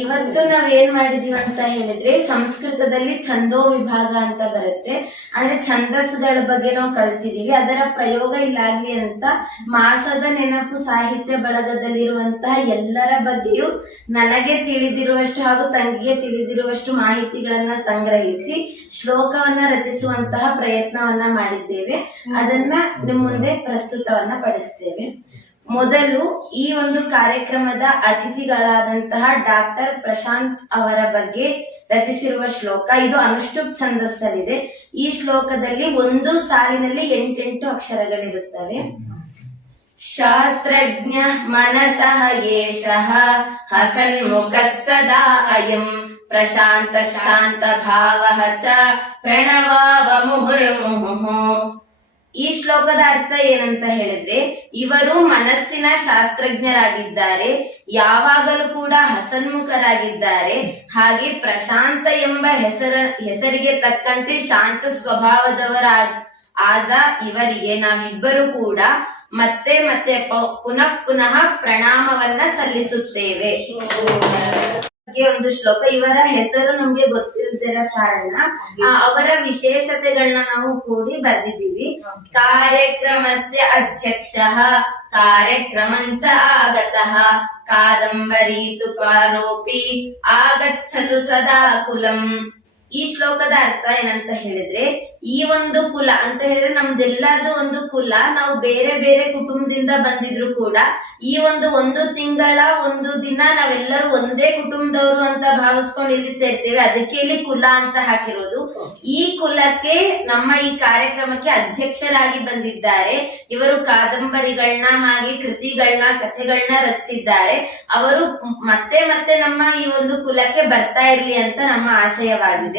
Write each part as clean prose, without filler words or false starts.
ಇವತ್ತು ನಾವೇನ್ ಮಾಡಿದೀವಿ ಅಂತ ಹೇಳಿದ್ರೆ, ಸಂಸ್ಕೃತದಲ್ಲಿ ಛಂದೋ ವಿಭಾಗ ಅಂತ ಬರುತ್ತೆ. ಅಂದ್ರೆ ಛಂದಸ್ಸುಗಳ ಬಗ್ಗೆ ನಾವು ಕಲ್ತಿದೀವಿ. ಅದರ ಪ್ರಯೋಗ ಇಲ್ಲಾಗ್ಲಿ ಅಂತ ಮಾಸದ ನೆನಪು ಸಾಹಿತ್ಯ ಬಳಗದಲ್ಲಿರುವಂತಹ ಎಲ್ಲರ ಬಗ್ಗೆಯೂ ನನಗೆ ತಿಳಿದಿರುವಷ್ಟು ಹಾಗೂ ತಂಗಿಗೆ ತಿಳಿದಿರುವಷ್ಟು ಮಾಹಿತಿಗಳನ್ನ ಸಂಗ್ರಹಿಸಿ ಶ್ಲೋಕವನ್ನ ರಚಿಸುವಂತಹ ಪ್ರಯತ್ನವನ್ನ ಮಾಡಿದ್ದೇವೆ. ಅದನ್ನ ನಿಮ್ಮ ಮುಂದೆ ಪ್ರಸ್ತುತವನ್ನ ಪಡಿಸ್ತೇವೆ. ಮೊದಲು ಈ ಒಂದು ಕಾರ್ಯಕ್ರಮದ ಅತಿಥಿಗಳಾದಂತಹ ಡಾಕ್ಟರ್ ಪ್ರಶಾಂತ್ ಅವರ ಬಗ್ಗೆ ರಚಿಸಿರುವ ಶ್ಲೋಕ. ಇದು ಅನುಷ್ಠುಪ್ ಛಂದಸ್ಸಲ್ಲಿದೆ. ಈ ಶ್ಲೋಕದಲ್ಲಿ ಒಂದು ಸಾಲಿನಲ್ಲಿ 8 ಅಕ್ಷರಗಳಿರುತ್ತವೆ. ಶಾಸ್ತ್ರಜ್ಞ ಮನಸಃ ಯೇಷಃ ಹಸನ್ಮುಖಃ ಸದಾ ಅಯಂ ಪ್ರಶಾಂತ ಶಾಂತ ಭಾವಃ ಚ ಪ್ರಣವಾವ ಮುಹುರ್ಮುಹುಃ. ಈ ಶ್ಲೋಕದ ಅರ್ಥ ಏನಂತ ಹೇಳಿದ್ರೆ, ಇವರು ಮನಸ್ಸಿನ ಶಾಸ್ತ್ರಜ್ಞರಾಗಿದ್ದಾರೆ, ಯಾವಾಗಲೂ ಕೂಡ ಹಸನ್ಮುಖರಾಗಿದ್ದಾರೆ, ಹಾಗೆ ಪ್ರಶಾಂತ ಎಂಬ ಹೆಸರಿಗೆ ತಕ್ಕಂತೆ ಶಾಂತ ಸ್ವಭಾವದವರ ಆದ ಇವರಿಗೆ ನಾವಿಬ್ಬರು ಕೂಡ ಮತ್ತೆ ಮತ್ತೆ ಪುನಃ ಪುನಃ ಪ್ರಣಾಮವನ್ನ ಸಲ್ಲಿಸುತ್ತೇವೆ. ಒಂದು ಶ್ಲೋಕ. ಇವರ ಹೆಸರು ನಮ್ಗೆ ಗೊತ್ತಿಲ್ಲದಿರೋ ಕಾರಣ ಅವರ ವಿಶೇಷತೆಗಳನ್ನ ನಾವು ಕೂಡಿ ಬರ್ದಿದ್ದೀವಿ. ಕಾರ್ಯಕ್ರಮಸ್ಯ ಅಧ್ಯಕ್ಷಃ ಕಾರ್ಯಕ್ರಮಂಚ ಆಗತಃ ಕಾದಂಬರೀತು ಕಾರೋಪಿ ಆಗಚ್ಚತು ಸದಾ ಕುಲಂ. ಈ ಶ್ಲೋಕದ ಅರ್ಥ ಏನಂತ ಹೇಳಿದ್ರೆ, ಈ ಒಂದು ಕುಲ ಅಂತ ಹೇಳಿದ್ರೆ ನಮ್ದೆಲ್ಲರದು ಒಂದು ಕುಲ. ನಾವು ಬೇರೆ ಬೇರೆ ಕುಟುಂಬದಿಂದ ಬಂದಿದ್ರು ಕೂಡ ಈ ಒಂದು ತಿಂಗಳ ಒಂದು ದಿನ ನಾವೆಲ್ಲರೂ ಒಂದೇ ಕುಟುಂಬದವರು ಅಂತ ಭಾವಿಸ್ಕೊಂಡು ಇಲ್ಲಿ ಸೇರ್ತೇವೆ. ಅದಕ್ಕೆ ಇಲ್ಲಿ ಕುಲ ಅಂತ ಹಾಕಿರೋದು. ಈ ಕುಲಕ್ಕೆ ನಮ್ಮ ಈ ಕಾರ್ಯಕ್ರಮಕ್ಕೆ ಅಧ್ಯಕ್ಷರಾಗಿ ಬಂದಿದ್ದಾರೆ. ಇವರು ಕಾದಂಬರಿಗಳನ್ನ ಹಾಗೆ ಕೃತಿಗಳನ್ನ ಕಥೆಗಳನ್ನ ರಚಿಸಿದ್ದಾರೆ. ಅವರು ಮತ್ತೆ ಮತ್ತೆ ನಮ್ಮ ಈ ಒಂದು ಕುಲಕ್ಕೆ ಬರ್ತಾ ಇರ್ಲಿ ಅಂತ ನಮ್ಮ ಆಶಯವಾಗಿದೆ.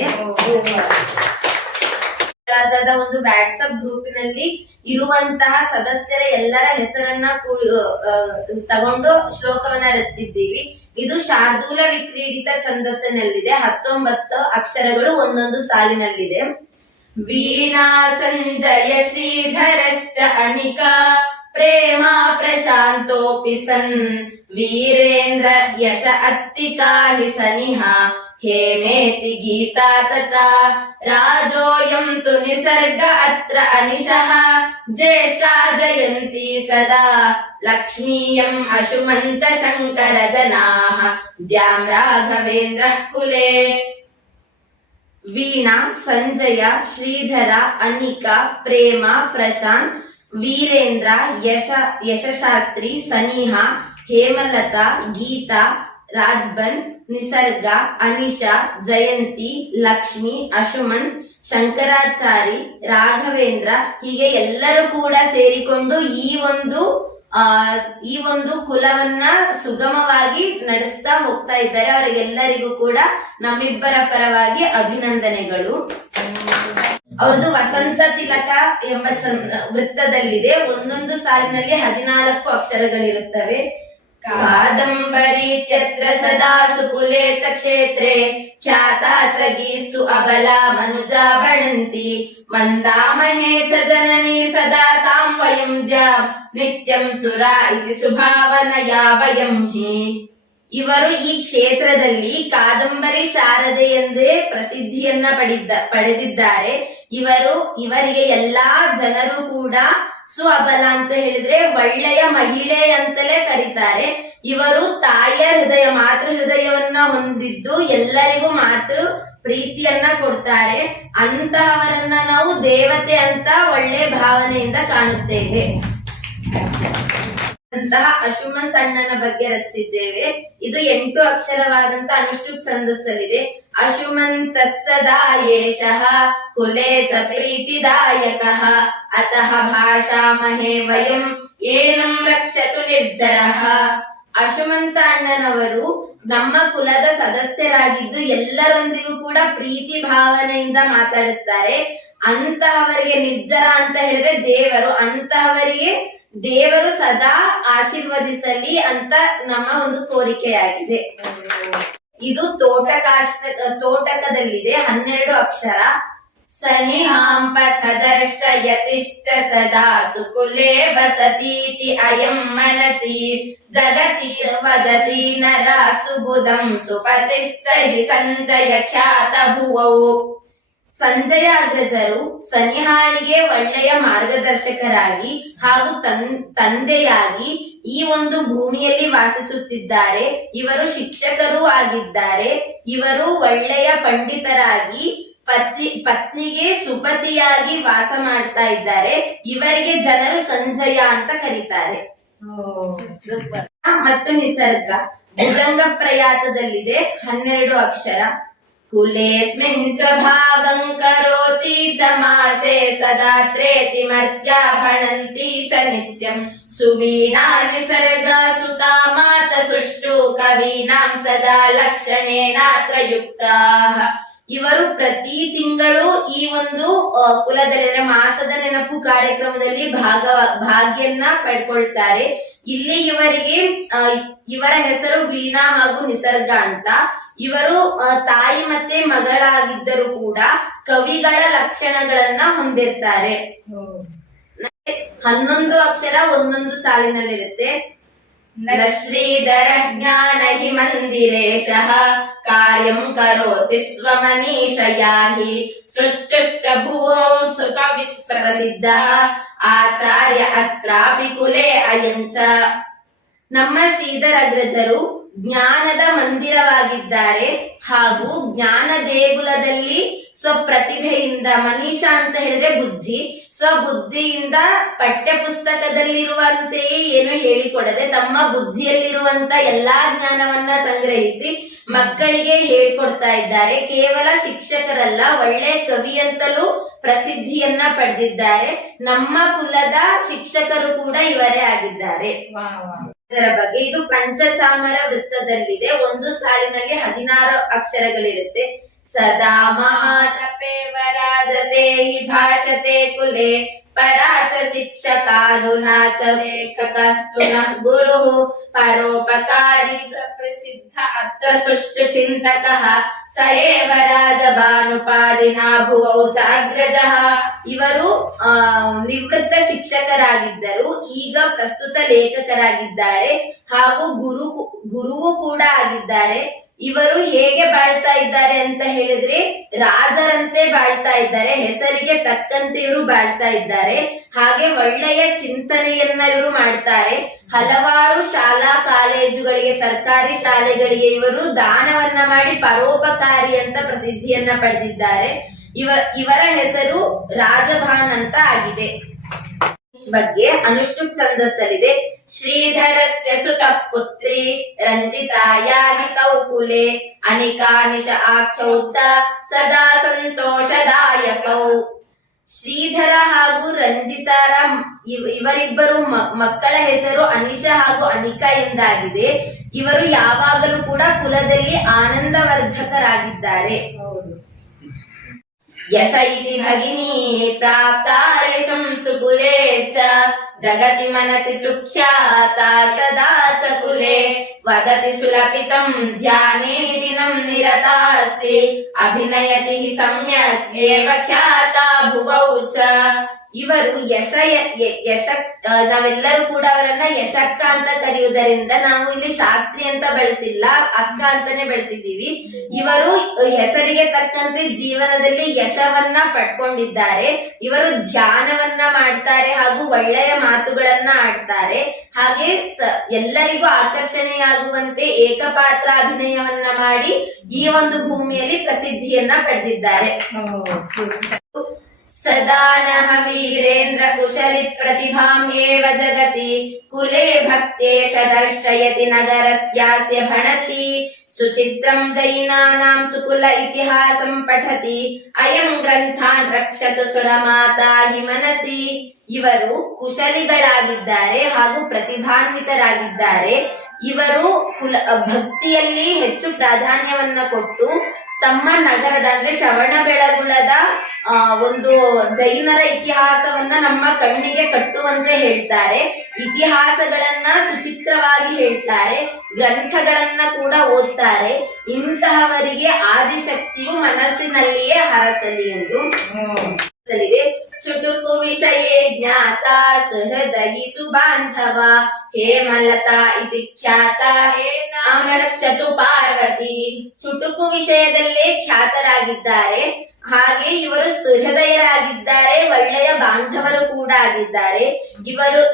ಒಂದು ವಾಟ್ಸ್ಆಪ್ ಗ್ರೂಪಿನಲ್ಲಿ ಇರುವಂತಹ ಸದಸ್ಯರ ಎಲ್ಲರ ಹೆಸರನ್ನ ತಗೊಂಡು ಶ್ಲೋಕವನ್ನ ರಚಿಸಿದ್ದೀವಿ. ಇದು ಶಾರ್ದೂಲ ವಿಕ್ರೀಡಿತ ಛಂದಸ್ಸಿನಲ್ಲಿದೆ. 19 ಅಕ್ಷರಗಳು ಒಂದೊಂದು ಸಾಲಿನಲ್ಲಿದೆ. ವೀಣಾ ಸಂಜಯ ಶ್ರೀಧರಶ್ಚ ಅನಿಕಾ ಪ್ರೇಮ ಪ್ರಶಾಂತೋಪಿ ಸನ್ ವೀರೇಂದ್ರ ಯಶ ಅತ್ತಿಕಾಹಿ ಸನಿಹ ಹೇಮೇತಿ ಗೀತಾ ತಥಾ ರಾಜೋಯಂ ತು ನಿಸರ್ಗ ಅತ್ರ ಅನಿಶಃ ಜ್ಯೇಷ್ಠಾ ಜಯಂತಿ ಸದಾ ಲಕ್ಷ್ಮೀಯಂ ಅಶುಮಂತ ಶಂಕರ ಜನಾಃ ಜ್ಯಾಂ ರಾಘವೇಂದ್ರ ಕುಲೇ. ವೀಣಾ ಸಂಜಯ ಶ್ರೀಧರ ಅನಿಕಾ ಪ್ರೇಮ ಪ್ರಶಾಂತ್ ವೀರೇಂದ್ರ ಯಶಶಾಸ್ತ್ರಿ ಸನಿಹ ಹೇಮಲತಾ ಗೀತಾ ರಾಜ್ಬನ್ ನಿಸರ್ಗ ಅನಿಶಾ ಜಯಂತಿ ಲಕ್ಷ್ಮಿ ಅಶುಮಂತ್ ಶಂಕರಾಚಾರಿ ರಾಘವೇಂದ್ರ ಹೀಗೆ ಎಲ್ಲರೂ ಕೂಡ ಸೇರಿಕೊಂಡು ಈ ಒಂದು ಕುಲವನ್ನ ಸುಗಮವಾಗಿ ನಡೆಸ್ತಾ ಹೋಗ್ತಾ ಇದ್ದಾರೆ. ಅವರಿಗೆಲ್ಲರಿಗೂ ಕೂಡ ನಮ್ಮಿಬ್ಬರ ಪರವಾಗಿ ಅಭಿನಂದನೆಗಳು. ಅವ್ರದ್ದು ವಸಂತ ತಿಲಕ ಎಂಬ ವೃತ್ತದಲ್ಲಿದೆ. ಒಂದೊಂದು ಸಾಲಿನಲ್ಲಿ 14 ಅಕ್ಷರಗಳಿರುತ್ತವೆ. ಕಾದಂಬರೀತ್ಯತ್ರ ಸದಾ ಸುಕುಲೆ ಚ ಕ್ಷೇತ್ರೆ ಖ್ಯಾತಾ ಚ ಗೀಸು ಅಬಲಾ ಮನುಜಾ ಬಣಂತಿ ಮಂದಾಮಹೇ ಚ ಜನನಿ ಸದಾ ತಾಂ ವಯಂ ಜ್ಯಾಂ ನಿತ್ಯಂ ಸುರಾ ಇತಿ ಸುಭಾವನಯಾ ವಯಂ ಹಿ. ಇವರು ಈ ಕ್ಷೇತ್ರದಲ್ಲಿ ಕಾದಂಬರಿ ಶಾರದೆ ಎಂದೇ ಪ್ರಸಿದ್ಧಿಯನ್ನ ಪಡೆದಿದ್ದಾರೆ. ಇವರಿಗೆ ಎಲ್ಲಾ ಜನರು ಕೂಡ ಅಬಲ ಅಂತ ಹೇಳಿದ್ರೆ ಒಳ್ಳೆಯ ಮಹಿಳೆ ಅಂತಲೇ ಕರೀತಾರೆ. ಇವರು ತಾಯಿಯ ಮಾತೃ ಹೃದಯವನ್ನ ಹೊಂದಿದ್ದು ಎಲ್ಲರಿಗೂ ಮಾತೃ ಪ್ರೀತಿಯನ್ನ ಕೊಡ್ತಾರೆ. ಅಂತಹವರನ್ನ ನಾವು ದೇವತೆ ಅಂತ ಒಳ್ಳೆ ಭಾವನೆಯಿಂದ ಕಾಣುತ್ತೇವೆ. ಅಂತಹ ಅಶುಮಂತ್ ಅಣ್ಣನ ಬಗ್ಗೆ ರಚಿಸಿದ್ದೇವೆ. ಇದು 8 ಅಕ್ಷರವಾದಂತ ಅನುಷ್ಠುಪ್ ಛಂದಸ್ಸಲ್ಲಿದೆ. ಅಶುಮಂತ ಸದಾ ಯೇಷಃ ಕುಲೇ ಚ ಪ್ರೀತಿದಾಯಕಃ ಅತಃ ಭಾಷಾಮಹೇ ವಯಂ ಏನಂ ರಕ್ಷತು ನಿರ್ಜರಃ. ಅಶುಮಂತ ಅಣ್ಣನವರು ನಮ್ಮ ಕುಲದ ಸದಸ್ಯರಾಗಿದ್ದು ಎಲ್ಲರೊಂದಿಗೂ ಕೂಡ ಪ್ರೀತಿ ಭಾವನೆಯಿಂದ ಮಾತಾಡಿಸ್ತಾರೆ. ಅಂತಹವರಿಗೆ ನಿರ್ಜರ ಅಂತ ಹೇಳಿದ್ರೆ ದೇವರು, ಅಂತಹವರಿಗೆ ದೇವರು ಸದಾ ಆಶೀರ್ವದಿಸಲಿ ಅಂತ ನಮ್ಮ ಒಂದು ಕೋರಿಕೆಯಾಗಿದೆ. ಇದು ತೋಟಕದಲ್ಲಿದೆ. 12 ಅಕ್ಷರ. सनिहां पथ दर्शयतिश्च सदा सुकुले वसतीति अयं मनसि जगति वदति नरा सुबुधं सुपतिश्च हि ಸಂಜಯ ಖ್ಯಾತ ಭುವೌ. ಸಂಜಯ ಅಗ್ರಜರು ಸನಿಹಾಳಿಗೆ ಒಳ್ಳೆಯ ಮಾರ್ಗದರ್ಶಕರಾಗಿ ಹಾಗೂ ತಂದೆಯಾಗಿ ಈ ಒಂದು ಭೂಮಿಯಲ್ಲಿ ವಾಸಿಸುತ್ತಿದ್ದಾರೆ. ಇವರು ಶಿಕ್ಷಕರೂ ಆಗಿದ್ದಾರೆ. ಇವರು ಒಳ್ಳೆಯ ಪಂಡಿತರಾಗಿ ಪತ್ನಿಗೆ ಸುಪತಿಯಾಗಿ ವಾಸ ಮಾಡ್ತಾ ಇದ್ದಾರೆ. ಇವರಿಗೆ ಜನರು ಸಂಜಯ ಅಂತ ಕರೀತಾರೆ. ಮತ್ತು ನಿಸರ್ಗ ಭುಜಂಗ ಪ್ರಯಾತದಲ್ಲಿದೆ 12 ಅಕ್ಷರ. ಕುಲೇಸ್ಮಿನ್ ಚ ಭಾಗಂ ಕರೋತಿ ಚ ಮಾಸೆ ಸದಾ ತ್ರೇತಿ ಮರ್ತ್ಯ ಭಣಂತಿ ಚ ನಿತ್ಯಂ ಸುವೀಣಾ ನಿಸರ್ಗ ಸುತಾ ಮಾತ ಸುಷ್ಟು ಕವೀನಾಂ ಸದಾ ಲಕ್ಷಣೇನಾತ್ರ ಯುಕ್ತಾಃ. ಇವರು ಪ್ರತಿ ತಿಂಗಳು ಈ ಒಂದು ಕುಲದಲ್ಲಿ ಅಂದ್ರೆ ಮಾಸದ ನೆನಪು ಕಾರ್ಯಕ್ರಮದಲ್ಲಿ ಭಾಗ್ಯನ್ನ ಪಡ್ಕೊಳ್ತಾರೆ. ಇಲ್ಲಿ ಇವರಿಗೆ ಇವರ ಹೆಸರು ವೀಣಾ ಹಾಗೂ ನಿಸರ್ಗ ಅಂತ. ಇವರು ತಾಯಿ ಮತ್ತೆ ಮಗಳಾಗಿದ್ದರೂ ಕೂಡ ಕವಿಗಳ ಲಕ್ಷಣಗಳನ್ನ ಹೊಂದಿರ್ತಾರೆ. 11 ಅಕ್ಷರ ಒಂದೊಂದು ಸಾಲಿನಲ್ಲಿರುತ್ತೆ. ನ ಶ್ರೀಧರ ಜ್ಞಾನ ಹಿ ಮಂದಿರೇಶಃ ಕಾರ್ಯಂ ಕರೋತಿ ಸ್ವಮನೀಷಯಾ ಹಿ ಸೃಷ್ಟಶ್ಚ ಭುವೋ ಸುಕವಿ ಪ್ರಸಿದ್ಧ ಆಚಾರ್ಯ ಅತ್ರಾಪಿ ಕುಲೆ ಅಯಂಸ. ನಮ್ಮ ಶ್ರೀಧರ ಅಗ್ರಜರು ಜ್ಞಾನದ ಮಂದಿರವಾಗಿದ್ದಾರೆ ಹಾಗೂ ಜ್ಞಾನ ದೇಗುಲದಲ್ಲಿ ಸ್ವಪ್ರತಿಭೆಯಿಂದ, ಮನೀಷಾ ಅಂತ ಹೇಳಿದ್ರೆ ಬುದ್ಧಿ, ಸ್ವಬುದ್ಧಿಯಿಂದ ಪಠ್ಯ ಪುಸ್ತಕದಲ್ಲಿರುವಂತೆಯೇ ಏನು ಹೇಳಿಕೊಡದೆ ತಮ್ಮ ಬುದ್ಧಿಯಲ್ಲಿರುವಂತ ಎಲ್ಲಾ ಜ್ಞಾನವನ್ನ ಸಂಗ್ರಹಿಸಿ ಮಕ್ಕಳಿಗೆ ಹೇಳ್ಕೊಡ್ತಾ ಇದ್ದಾರೆ. ಕೇವಲ ಶಿಕ್ಷಕರಲ್ಲ, ಒಳ್ಳೆ ಕವಿ ಅಂತಲೂ ಪ್ರಸಿದ್ಧಿಯನ್ನ ಪಡೆದಿದ್ದಾರೆ. ನಮ್ಮ ಕುಲದ ಶಿಕ್ಷಕರು ಕೂಡ ಇವರೇ ಆಗಿದ್ದಾರೆ. ಇದರ ಬಗ್ಗೆ ಇದು ಪಂಚಚಾಮರ ವೃತ್ತದಲ್ಲಿದೆ. ಒಂದು ಸಾಲಿನಲ್ಲಿ 16 ಅಕ್ಷರಗಳಿರುತ್ತೆ. ಸದಾ ಮಹಾತಪೇವ ರಾಜತೆ ಹಿ ಭಾಷತೆ ಕುಲೆ ಪರಾಚ ಶಿಕ್ಷಕಾಧುನಾ ಚ ಲೇಖಕಸ್ತು ನಃ ಗುರುಃ ಪರೋಪಕಾರಿ ಪ್ರಸಿದ್ಧ ಅತ್ರ ಸುಷ್ಟು ಚಿಂತಕಃ ಸ ಏವ ರಾಜಭಾನುಪಾದಿನಾ ಭುವೌ ಚಾಗ್ರಜಃ. ಇವರು ನಿವೃತ್ತ ಶಿಕ್ಷಕರಾಗಿದ್ದರು, ಈಗ ಪ್ರಸ್ತುತ ಲೇಖಕರಾಗಿದ್ದಾರೆ ಹಾಗೂ ಗುರುವು ಕೂಡ ಆಗಿದ್ದಾರೆ. ಇವರು ಹೇಗೆ ಬಾಳ್ತಾ ಇದ್ದಾರೆ ಅಂತ ಹೇಳಿದ್ರೆ ರಾಜರಂತೆ ಬಾಳ್ತಾ ಇದ್ದಾರೆ. ಹೆಸರಿಗೆ ತಕ್ಕಂತೆ ಇವರು ಬಾಳ್ತಾ ಇದ್ದಾರೆ. ಹಾಗೆ ಒಳ್ಳೆಯ ಚಿಂತನೆಯನ್ನ ಇವರು ಮಾಡ್ತಾರೆ. ಹಲವಾರು ಶಾಲಾ ಕಾಲೇಜುಗಳಿಗೆ, ಸರ್ಕಾರಿ ಶಾಲೆಗಳಿಗೆ ಇವರು ದಾನವನ್ನ ಮಾಡಿ ಪರೋಪಕಾರಿ ಅಂತ ಪ್ರಸಿದ್ಧಿಯನ್ನ ಪಡೆದಿದ್ದಾರೆ. ಇವರ ಹೆಸರು ರಾಜಭಾನ್ ಅಂತ ಆಗಿದೆ. ಬಗ್ಗೆ ಅನುಷ್ಠುಪ್ ಛಂದಸ್ಸಲ್ಲಿದೆ. ಶ್ರೀಧರಸ್ಯ ಸುತಃ ಪುತ್ರಿ ರಂಜಿತಾಯಾ ಹಿತೌ ಕುಲೆ ಅನಿಕಾ ನಿಶ ಆಕ್ಷೌ ಚ ಸದಾ ಸಂತೋಷದಾಯಕೌ. ಶ್ರೀಧರ ಹಾಗೂ ರಂಜಿತಾರ ಇವರಿಬ್ಬರು ಮಕ್ಕಳ ಹೆಸರು ಅನಿಶಾ ಹಾಗೂ ಅನಿಕಾ ಎಂದಾಗಿದೆ. ಇವರು ಯಾವಾಗಲೂ ಕೂಡ ಕುಲದಲ್ಲಿ ಆನಂದವರ್ಧಕರಾಗಿದ್ದಾರೆ. ಯಶ ಇತಿ ಭಗಿನಿ ಪ್ರಾಪ್ತ ಯಶಂ ಸುಕುಲೆ ಚ ಜಗತಿ ಮನಸಿ ಸುಖ್ಯಾತ ಸದಾ ಚ ಕುಲೆ ವದತಿ ಸುಲಪಿತಂ ಧ್ಯಾನೇ ದಿನಂ ನಿರತಾಸ್ತಿ ಅಭಿನಯತಿ ಸಮ್ಯಕ್ ಏವ ಖ್ಯಾತ ಭುವೌ ಚ. ಇವರು ಯಶ ನಾವೆಲ್ಲರೂ ಕೂಡ ಅವರನ್ನ ಯಶಕ್ಕ ಅಂತ ಕರೆಯುವುದರಿಂದ ನಾವು ಇಲ್ಲಿ ಶಾಸ್ತ್ರಿ ಅಂತ ಬಳಸಿಲ್ಲ, ಅಕ್ಕ ಅಂತಾನೆ ಬೆಳೆಸಿದ್ದೀವಿ. ಇವರು ಹೆಸರಿಗೆ ತಕ್ಕಂತೆ ಜೀವನದಲ್ಲಿ ಯಶವನ್ನ ಪಡ್ಕೊಂಡಿದ್ದಾರೆ. ಇವರು ಧ್ಯಾನವನ್ನ ಮಾಡ್ತಾರೆ ಹಾಗೂ ಒಳ್ಳೆಯ ಮಾತುಗಳನ್ನ ಆಡ್ತಾರೆ. ಹಾಗೆ ಎಲ್ಲರಿಗೂ ಆಕರ್ಷಣೆಯಾಗುವಂತೆ ಏಕಪಾತ್ರ ಅಭಿನಯವನ್ನ ಮಾಡಿ ಈ ಒಂದು ಭೂಮಿಯಲ್ಲಿ ಪ್ರಸಿದ್ಧಿಯನ್ನ ಪಡೆದಿದ್ದಾರೆ. ಸದಾ ನಃ ವೀರೇಂದ್ರ ಕುಶಲಿ ಪ್ರತಿಭಾಮ್ಯೇವ ಜಗತಿ ಕುಲೆ ಭಕ್ತೇಶ ದರ್ಶಯತಿ ನಗರಸ್ಯಾಸ್ಯ ಭಣತಿ ಸುಚಿತ್ರಂ ಜೈನಾನಾಂ ಸುಕುಲ ಇತಿಹಾಸಂ ಪಠತಿ ಅಯಂ ಗ್ರಂಥಾನ್ ರಕ್ಷತು ಸುರಮಾತಾ ಹಿ ಮನಸಿ. ಇವರು ಕುಶಲಿಗಳಾಗಿದ್ದಾರೆ ಹಾಗೂ ಪ್ರತಿಭಾನ್ವಿತರಾಗಿದ್ದಾರೆ. ಇವರು ಭಕ್ತಿಯಲ್ಲಿ ಹೆಚ್ಚು ಪ್ರಾಧಾನ್ಯವನ್ನ ಕೊಟ್ಟು ತಮ್ಮ ನಗರದ ಅಂದ್ರೆ ಶ್ರವಣಬೆಳಗೊಳದ ಒಂದು ಜೈನರ ಇತಿಹಾಸವನ್ನ ನಮ್ಮ ಕಣ್ಣಿಗೆ ಕಟ್ಟುವಂತೆ ಹೇಳ್ತಾರೆ. ಇತಿಹಾಸಗಳನ್ನ ಸುಚಿತ್ರವಾಗಿ ಹೇಳ್ತಾರೆ, ಗ್ರಂಥಗಳನ್ನ ಕೂಡ ಓದ್ತಾರೆ. ಇಂತಹವರಿಗೆ ಆದಿಶಕ್ತಿಯು ಮನಸ್ಸಿನಲ್ಲಿಯೇ ಹರಸಲಿ ಎಂದು ಚುಟುಕು ವಿಷಯ ಜ್ಞಾತ ಸಹೃದಯಿ ಸುಬಾಂಧವ ಹೇಮಲತಾ ಇತಿ ಖ್ಯಾತ ರಕ್ಷತು ಪಾರ್ವತಿ. ಚುಟುಕು ವಿಷಯದಲ್ಲೇ ಖ್ಯಾತರಾಗಿದ್ದಾರೆ, ಹಾಗೆ ಇವರು ಸುಹೃದಯರಾಗಿದ್ದಾರೆ, ಒಳ್ಳೆಯ ಬಾಂಧವರು ಕೂಡ ಆಗಿದ್ದಾರೆ.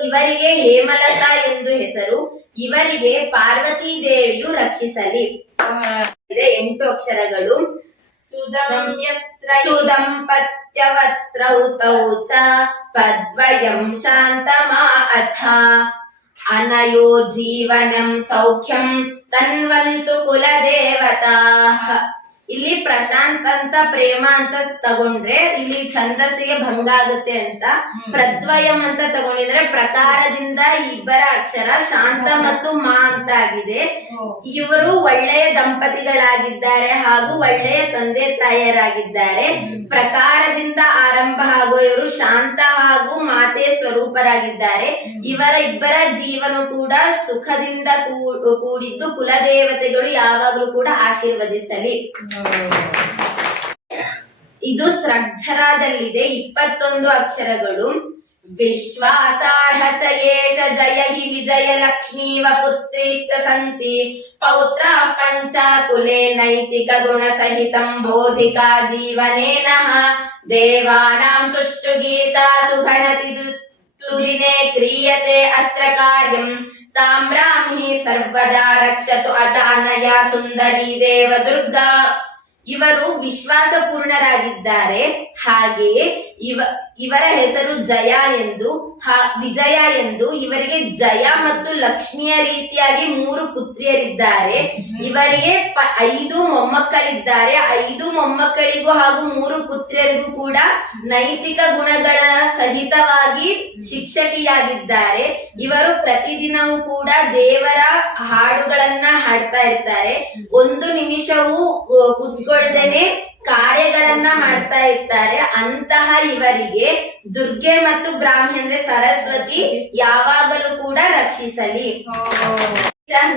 ಇವರಿಗೆ ಹೇಮಲತಾ ಎಂದು ಹೆಸರು. ಇವರಿಗೆ ಪಾರ್ವತಿ ದೇವಿಯು ರಕ್ಷಿಸಲಿ. 8 ಅಕ್ಷರಗಳು. ಸುದಂಪತ್ಯವತ್ರೌ ತೌ ಚ ಪದ್ವಯಂ ಶಾಂತಮಾ ಅಥ ಅನಯೋ ಜೀವನಂ ಸೌಖ್ಯಂ ತನ್ವಂತು ಕುಲದೇವತಾಃ. ಇಲ್ಲಿ ಪ್ರಶಾಂತ್ ಅಂತ ಪ್ರೇಮ ಅಂತ ತಗೊಂಡ್ರೆ ಇಲ್ಲಿ ಛಂದಸ್ಸಿಗೆ ಭಂಗ ಆಗುತ್ತೆ ಅಂತ. ಪ್ರದ್ವಯಂ ಅಂತ ತಗೊಂಡಿದ್ರೆ ಪ್ರಕಾರದಿಂದ ಇಬ್ಬರ ಅಕ್ಷರ ಶಾಂತ ಮತ್ತು ಮಾ ಅಂತ ಆಗಿದೆ. ಇವರು ಒಳ್ಳೆಯ ದಂಪತಿಗಳಾಗಿದ್ದಾರೆ ಹಾಗೂ ಒಳ್ಳೆಯ ತಂದೆ ತಾಯಿಯರಾಗಿದ್ದಾರೆ. ಪ್ರಕಾರದಿಂದ ಆರಂಭ ಆಗೋ ಇವರು ಶಾಂತ ಹಾಗೂ ಮಾತೆ ಸ್ವರೂಪರಾಗಿದ್ದಾರೆ. ಇಬ್ಬರ ಜೀವನ ಕೂಡ ಸುಖದಿಂದ ಕೂಡಿದ್ದು ಕುಲದೇವತೆಗಳು ಯಾವಾಗಲೂ ಕೂಡ ಆಶೀರ್ವದಿಸಲಿ. ಇದು ಸ್ರಗ್ಧರಾದಲ್ಲಿದೆ. 21 ಅಕ್ಷರಗಳು. ವಿಶ್ವಾಸಾರ್ಹ ಚ ಯೇಷ ಜಯ ಹಿ ವಿಜಯ ಲಕ್ಷ್ಮೀವ ಪುತ್ರಿಶ್ಚ ಸಂತಿ ಪೌತ್ರ ಪಂಚಕುಲೆ ನೈತಿಕ ಗುಣ ಸಹಿತಂ ಬೋಧಿಕಾ ಜೀವನೇನಃ ದೇವಾನಾಂ ಸುಷ್ಟು ಗೀತಾ ಸುಗಣತಿ ತುದಿನೇ ಕ್ರಿಯತೆ ಅತ್ರ ಕಾರ್ಯಂ ತಾಮ್ರಾಂ ಹಿ ಸರ್ವದಾ ರಕ್ಷತು ಅತಾನಯ ಸುಂದರಿ ದೇವದುರ್ಗಾ. ಇವರು ವಿಶ್ವಾಸ ಪೂರ್ಣರಾಗಿದ್ದಾರೆ, ಹಾಗೆಯೇ ಇವರ ಹೆಸರು ಜಯ ಎಂದು ವಿಜಯ ಎಂದು. ಇವರಿಗೆ ಜಯ ಮತ್ತು ಲಕ್ಷ್ಮಿಯ ರೀತಿಯಾಗಿ 3 ಪುತ್ರಿಯರಿದ್ದಾರೆ. ಇವರಿಗೆ 5 ಮೊಮ್ಮಕ್ಕಳಿದ್ದಾರೆ. 5 ಮೊಮ್ಮಕ್ಕಳಿಗೂ ಹಾಗೂ 3 ಪುತ್ರಿಯರಿಗೂ ಕೂಡ ನೈತಿಕ ಗುಣಗಳ ಸಹಿತವಾಗಿ ಶಿಕ್ಷಕಿಯಾಗಿದ್ದಾರೆ. ಇವರು ಪ್ರತಿದಿನವೂ ಕೂಡ ದೇವರ ಹಾಡುಗಳನ್ನ ಹಾಡ್ತಾ ಇರ್ತಾರೆ. 1 ನಿಮಿಷವೂ ಕುತ್ಕೊಳ್ದೇನೆ ಕಾರ್ಯಗಳನ್ನ ಮಾಡ್ತಾ ಇರ್ತಾರೆ. ಅಂತಹ ಇವರಿಗೆ ದುರ್ಗೆ ಮತ್ತು ಬ್ರಾಹ್ಮಿ ಅಂದ್ರೆ ಸರಸ್ವತಿ ಯಾವಾಗಲೂ ಕೂಡ ರಕ್ಷಿಸಲಿ.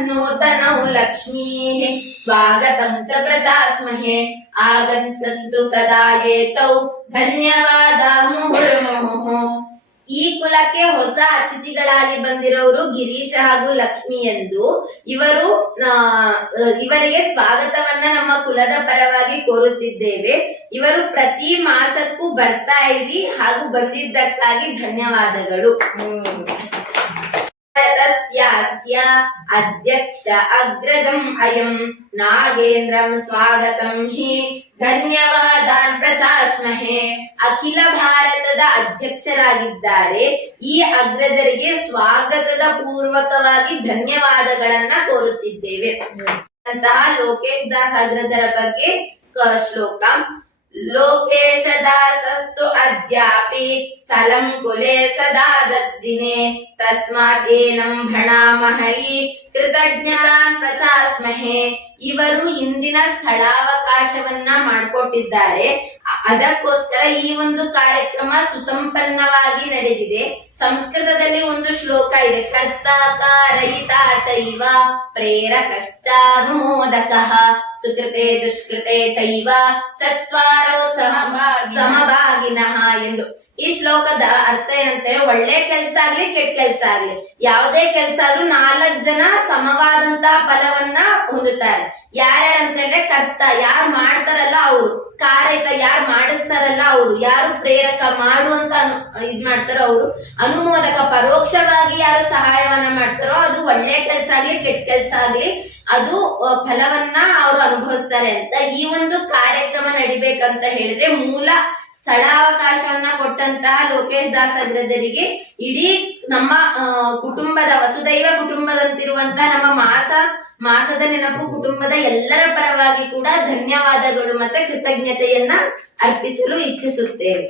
ನೂತನೌ ಲಕ್ಷ್ಮೀ ಸ್ವಾಗತಂ ಚ ಪ್ರಜಾಸ್ಮಹೇ ಆಗಂಚಂತು ಸದಾ ಏತೌ ಧನ್ಯವಾದ ಮುಹುರ್ಮುಹುಃ. ಈ ಕುಲಕ್ಕೆ ಹೊಸ ಅತಿಥಿಗಳಾಗಿ ಬಂದಿರೋರು ಗಿರೀಶ ಹಾಗೂ ಲಕ್ಷ್ಮಿ ಎಂದು. ಇವರಿಗೆ ಸ್ವಾಗತವನ್ನ ನಮ್ಮ ಕುಲದ ಪರವಾಗಿ ಕೋರುತ್ತಿದ್ದೇವೆ. ಇವರು ಪ್ರತಿ ಮಾಸಕ್ಕೂ ಬರ್ತಾ ಇರಿ ಹಾಗೂ ಬಂದಿದ್ದಕ್ಕಾಗಿ ಧನ್ಯವಾದಗಳು. ತಸ್ಯಾಸ್ಯ ಅಧ್ಯಕ್ಷ ಅಗ್ರಜಂ ಅಯಂ ನಾಗೇಂದ್ರಂ ಸ್ವಾಗತಂ ಹಿ ಧನ್ಯವಾದಾನ್ ಪ್ರಚಾಸ್ಮಹೇ. ಅಖಿಲ ಭಾರತದ ಅಧ್ಯಕ್ಷರಾಗಿದ್ದಾರೆ. ಈ ಅಗ್ರಜರಿಗೆ ಸ್ವಾಗತದ ಪೂರ್ವಕವಾಗಿ ಧನ್ಯವಾದಗಳನ್ನ ಕೋರುತ್ತಿದ್ದೇವೆ. ಅಂತಹ ಲೋಕೇಶ್ ದಾಸ್ ಅಗ್ರಜರ ಬಗ್ಗೆ ಶ್ಲೋಕ. ಲೋಕೇಶ ದಾಸಸ್ತು ಅದ್ಯಾಪಿ ಸ್ಥಳಂ ಕುಲೆ ಸದಾ ದದ್ದಿನೇ ತಸ್ಮಾತ್ ಏನಂ ಭಣಾಮಹೈ ಕೃತಜ್ಞತಾನ್ ಪ್ರಚಾಸ್ಮಹೇ. ಇವರು ಇಂದಿನ ಸ್ಥಳಾವಕಾಶವನ್ನ ಮಾಡಿಕೊಟ್ಟಿದ್ದಾರೆ. ಅದಕ್ಕೋಸ್ಕರ ಈ ಒಂದು ಕಾರ್ಯಕ್ರಮ ಸುಸಂಪನ್ನವಾಗಿ ನಡೆದಿದೆ. ಸಂಸ್ಕೃತದಲ್ಲಿ ಒಂದು ಶ್ಲೋಕ ಇದೆ, ಕರ್ತಾ ಕಾರಯಿತಾ ಚೈವ ಪ್ರೇರಕಶ್ಚಾನುಮೋದಕಃ ಸುಕೃತೆ ದುಷ್ಕೃತೆ ಚೈವ ಚತ್ವಾರೋ ಸಮಭಾಗಿನಃ ಎಂದು. ಈ ಶ್ಲೋಕದ ಅರ್ಥ ಏನಂತಾರೆ, ಒಳ್ಳೆ ಕೆಲ್ಸ ಆಗ್ಲಿ ಕೆಟ್ಟ ಕೆಲ್ಸ ಆಗ್ಲಿ ಯಾವುದೇ ಕೆಲ್ಸ ಆದ್ರೂ 4 ಜನ ಸಮವಾದಂತಹ ಫಲವನ್ನ ಹೊಂದುತ್ತಾರೆ. ಯಾರ್ಯಾರಂತಂದ್ರೆ ಕರ್ತ, ಯಾರು ಮಾಡ್ತಾರಲ್ಲ ಅವರು, ಕಾರಕ ಯಾರು ಮಾಡಿಸ್ತಾರಲ್ಲ ಅವರು, ಯಾರು ಪ್ರೇರಕ ಮಾಡುವಂತ ಇದ್ ಮಾಡ್ತಾರೋ ಅವರು, ಅನುಮೋದಕ ಪರೋಕ್ಷವಾಗಿ ಯಾರು ಸಹಾಯವನ್ನ ಮಾಡ್ತಾರೋ ಅದು ಒಳ್ಳೆ ಕೆಲ್ಸ ಆಗ್ಲಿ ಕೆಟ್ಟ ಕೆಲ್ಸ ಆಗ್ಲಿ ಅದು ಫಲವನ್ನ ಅವರು ಅನುಭವಿಸ್ತಾರೆ ಅಂತ. ಈ ಒಂದು ಕಾರ್ಯಕ್ರಮ ನಡಿಬೇಕಂತ ಹೇಳಿದ್ರೆ ಮೂಲ ಸ್ಥಳಾವಕಾಶವನ್ನ ಕೊಟ್ಟಂತಹ ಲೋಕೇಶ್ ದಾಸ್ ಅಗ್ರಜರಿಗೆ ಇಡೀ ನಮ್ಮ ಕುಟುಂಬದ ವಸುದೈವ ಕುಟುಂಬದಂತಿರುವಂತಹ ನಮ್ಮ ಮಾಸದ ನೆನಪು ಕುಟುಂಬದ ಎಲ್ಲರ ಪರವಾಗಿ ಕೂಡ ಧನ್ಯವಾದಗಳು ಮತ್ತೆ ಕೃತಜ್ಞತೆಯನ್ನ ಅರ್ಪಿಸಲು ಇಚ್ಛಿಸುತ್ತೇವೆ.